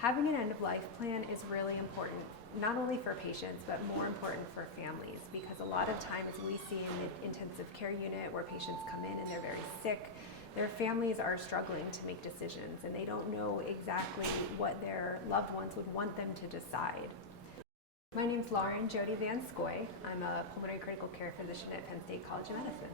Having an end-of-life plan is really important, not only for patients, but more important for families, because a lot of times we see in the intensive care unit where patients come in and they're very sick, their families are struggling to make decisions and they don't know exactly what their loved ones would want them to decide. My name's Lauren Jody Van Scoy. I'm a pulmonary critical care physician at Penn State College of Medicine.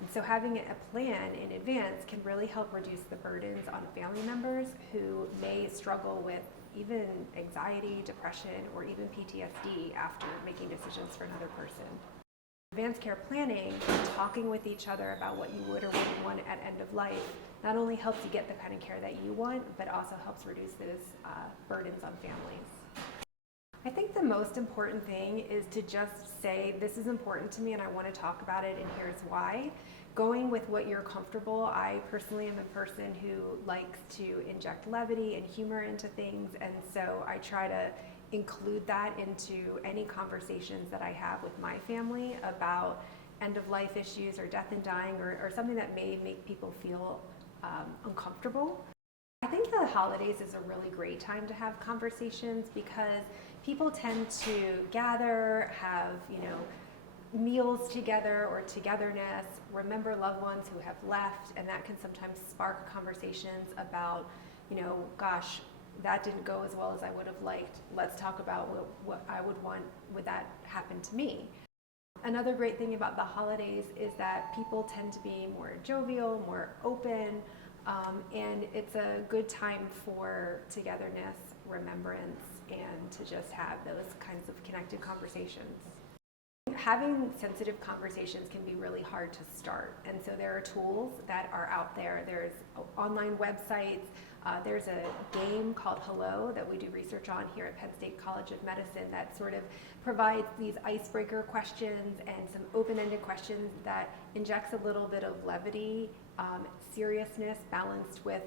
And so having a plan in advance can really help reduce the burdens on family members who may struggle with even anxiety, depression, or even PTSD after making decisions for another person. Advanced care planning, talking with each other about what you would or wouldn't want at end of life, not only helps you get the kind of care that you want, but also helps reduce those burdens on families. I think the most important thing is to just say, this is important to me and I want to talk about it and here's why. Going with what you're comfortable. I personally am a person who likes to inject levity and humor into things, and so I try to include that into any conversations that I have with my family about end-of-life issues or death and dying or something that may make people feel uncomfortable. I think the holidays is a really great time to have conversations because people tend to gather, have, meals together or togetherness, remember loved ones who have left, and that can sometimes spark conversations about, gosh, that didn't go as well as I would have liked. Let's talk about what I would want would that happen to me. Another great thing about the holidays is that people tend to be more jovial, more open, and it's a good time for togetherness, remembrance, and to just have those kinds of connected conversations. Having sensitive conversations can be really hard to start, and so there are tools that are out there. There's online websites. There's a game called Hello that we do research on here at Penn State College of Medicine that sort of provides these icebreaker questions and some open-ended questions that injects a little bit of levity, seriousness balanced with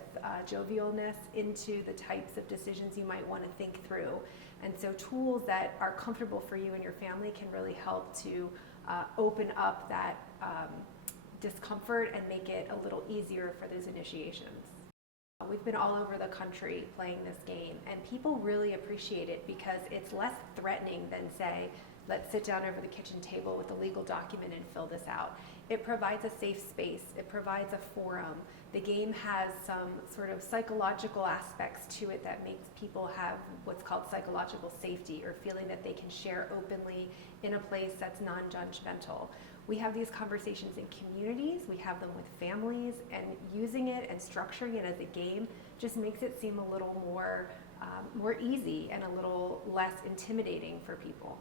jovialness into the types of decisions you might want to think through. And so tools that are comfortable for you and your family can really help to open up that discomfort and make it a little easier for those initiations. We've been all over the country playing this game, and people really appreciate it because it's less threatening than, say, let's sit down over the kitchen table with a legal document and fill this out. It provides a safe space. It provides a forum. The game has some sort of psychological aspects to it that makes people have what's called psychological safety, or feeling that they can share openly in a place that's non-judgmental. We have these conversations in communities, we have them with families, and using it and structuring it as a game just makes it seem a little more easy and a little less intimidating for people.